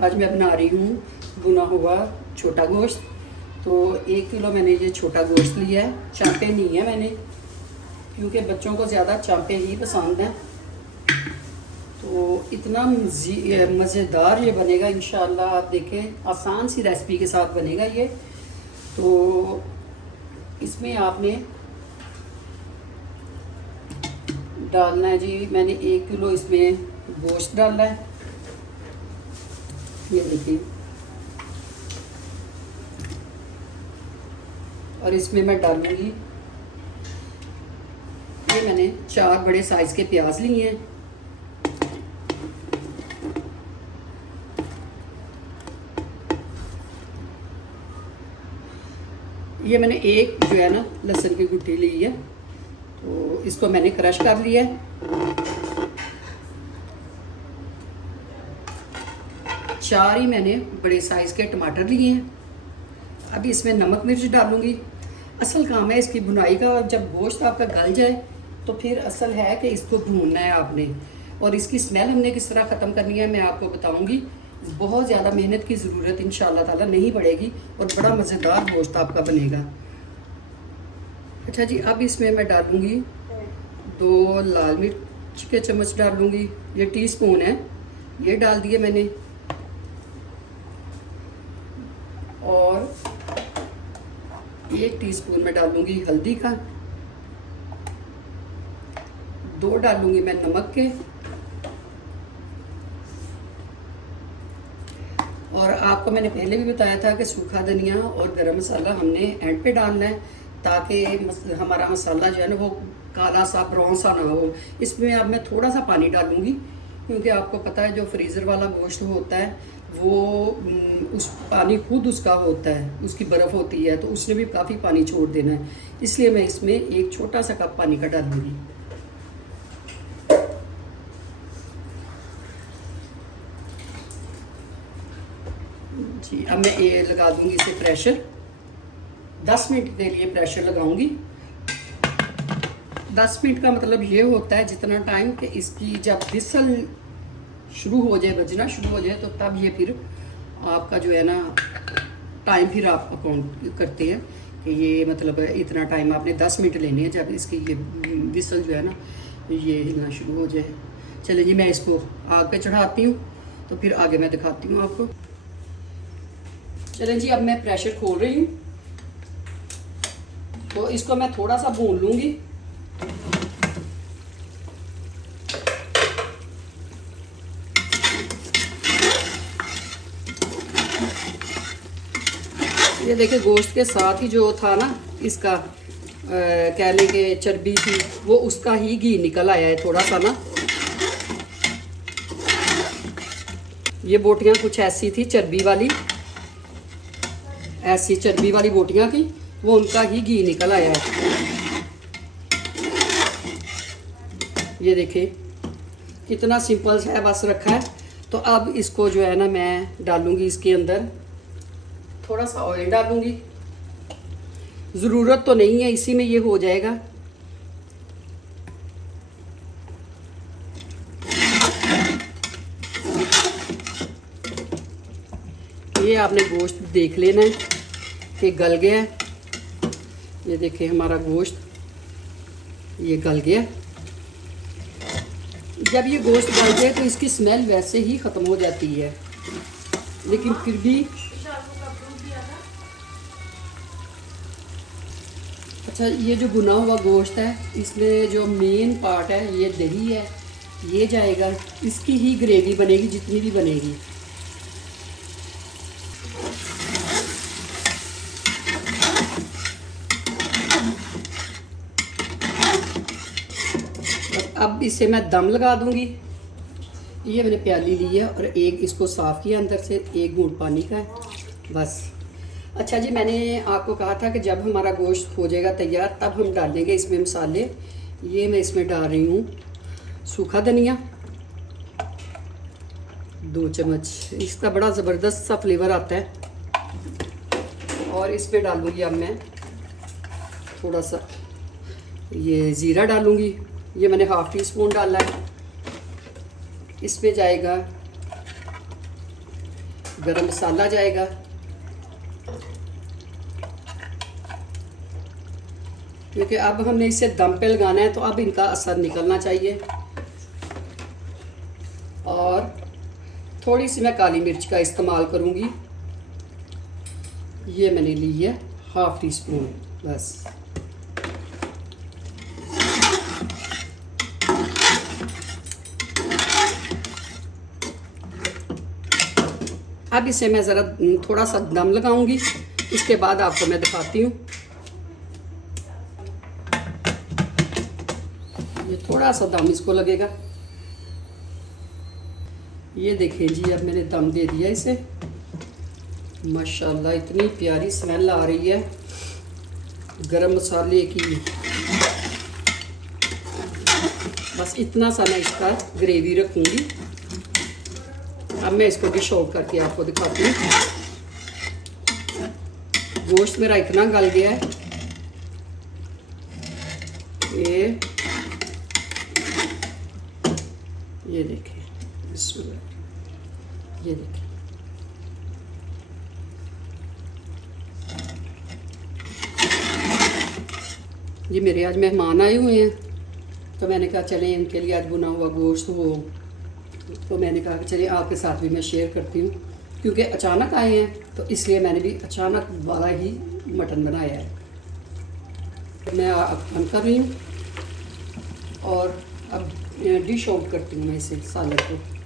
आज मैं बना रही हूँ भुना हुआ छोटा गोश्त। तो 1 किलो मैंने ये छोटा गोश्त लिया है, चांपे नहीं है मैंने, क्योंकि बच्चों को ज़्यादा चांपे ही पसंद हैं। तो इतना मज़ेदार ये बनेगा इंशाअल्लाह, आप देखें, आसान सी रेसिपी के साथ बनेगा ये। तो इसमें आपने डालना है जी, मैंने 1 किलो इसमें गोश्त डालना है, ये देखिए। और इसमें मैं डालूंगी, ये मैंने 4 बड़े साइज के प्याज लिए हैं। ये मैंने एक जो है ना लहसुन की गुट्टी ली है, तो इसको मैंने क्रश कर लिया है। 4 ही मैंने बड़े साइज के टमाटर लिए हैं। अभी इसमें नमक मिर्च डालूंगी। असल काम है इसकी भुनाई का, और जब गोश्त आपका गल जाए तो फिर असल है कि इसको भूनना है आपने, और इसकी स्मेल हमने किस तरह ख़त्म करनी है मैं आपको बताऊंगी। बहुत ज़्यादा मेहनत की ज़रूरत इंशाअल्लाह ताला नहीं पड़ेगी, और बड़ा मज़ेदार गोश्त आपका बनेगा। अच्छा जी, अब इसमें मैं डालूंगी 2 लाल मिर्च के चम्मच डालूंगी, ये टीस्पून है, ये डाल दिए मैंने। और 1 टीस्पून में डालूंगी हल्दी का, 2 डालूंगी मैं नमक के, और आपको मैंने पहले भी बताया था कि सूखा धनिया और गरम मसाला हमने एंड पे डालना है, ताकि हमारा मसाला जो है ना वो काला सा ब्राउन सा ना हो। इसमें अब मैं थोड़ा सा पानी डालूंगी, क्योंकि आपको पता है जो फ्रीज़र वाला गोश्त होता है वो उस पानी खुद उसका होता है, उसकी बर्फ़ होती है, तो उसने भी काफ़ी पानी छोड़ देना है। इसलिए मैं इसमें एक छोटा सा कप पानी का डालूंगी। जी, अब मैं ये लगा दूंगी इसे प्रेशर, 10 मिनट के लिए प्रेशर लगाऊंगी। 10 मिनट का मतलब ये होता है जितना टाइम कि इसकी जब विसल शुरू हो जाए, बजना शुरू हो जाए, तो तब ये फिर आपका जो है ना टाइम फिर आप अकाउंट करते हैं कि ये मतलब इतना टाइम आपने 10 मिनट लेने हैं, जब इसकी ये विसल जो है ना ये हिलना शुरू हो जाए। चलिए जी, मैं इसको आग पे चढ़ाती हूँ, तो फिर आगे मैं दिखाती हूँ आपको। चलें जी, अब मैं प्रेशर खोल रही हूँ, तो इसको मैं थोड़ा सा भून लूँगी। ये देखिए, गोश्त के साथ ही जो था ना इसका कह लें कि चर्बी थी, वो उसका ही घी निकल आया है थोड़ा सा ना। ये बोटियां कुछ ऐसी थी चर्बी वाली, ऐसी चर्बी वाली बोटियां थी, वो उनका ही घी निकल आया है। ये देखिए कितना सिंपल सा है, बस रखा है। तो अब इसको जो है ना मैं डालूंगी इसके अंदर, थोड़ा सा ऑयल डालूंगी, ज़रूरत तो नहीं है, इसी में ये हो जाएगा। ये आपने गोश्त देख लेना है कि गल गया है। ये देखिए हमारा गोश्त ये गल गया। जब ये गोश्त गल जाए तो इसकी स्मेल वैसे ही ख़त्म हो जाती है, लेकिन फिर भी अच्छा, ये जो भुना हुआ गोश्त है इसमें जो मेन पार्ट है ये दही है, ये जाएगा, इसकी ही ग्रेवी बनेगी जितनी भी बनेगी। अब इसे मैं दम लगा दूंगी। ये मैंने प्याली ली है और एक इसको साफ़ किया अंदर से, 1 घूंट पानी का है बस। अच्छा जी, मैंने आपको कहा था कि जब हमारा गोश्त हो जाएगा तैयार तब हम डालेंगे इसमें मसाले। ये मैं इसमें डाल रही हूँ सूखा धनिया 2 चम्मच, इसका बड़ा ज़बरदस्त सा फ्लेवर आता है। और इसमें डालूँगी अब मैं थोड़ा सा ये ज़ीरा डालूँगी, ये मैंने ½ टीस्पून डाला है। इसमें जाएगा गरम मसाला जाएगा, क्योंकि अब हमने इसे दम पे लगाना है तो अब इनका असर निकलना चाहिए। और थोड़ी सी मैं काली मिर्च का इस्तेमाल करूँगी, ये मैंने ली है 1/2 टीस्पून बस। अब इसे मैं ज़रा थोड़ा सा दम लगाऊंगी, इसके बाद आपको मैं दिखाती हूँ। ये थोड़ा सा दम इसको लगेगा। ये देखिए जी, अब मैंने दम दे दिया इसे। माशाल्लाह इतनी प्यारी स्मेल आ रही है गरम मसाले की। बस इतना सा मैं इसका ग्रेवी रखूँगी। अब मैं इसको डिश आउट करके आपको दिखाती हूँ। गोश्त मेरा इतना गल गया है, ये देखिए, ये देखिए, ये मेरे आज मेहमान आए हुए हैं, तो मैंने कहा चलें इनके लिए आज बुना हुआ गोश्त हो, तो मैंने कहा कि चलिए आपके साथ भी मैं शेयर करती हूँ, क्योंकि अचानक आए हैं तो इसलिए मैंने भी अचानक वाला ही मटन बनाया है। मैं अब बंद कर रही हूँ और अब डिश आउट करती हूँ मैं इसे सालन को।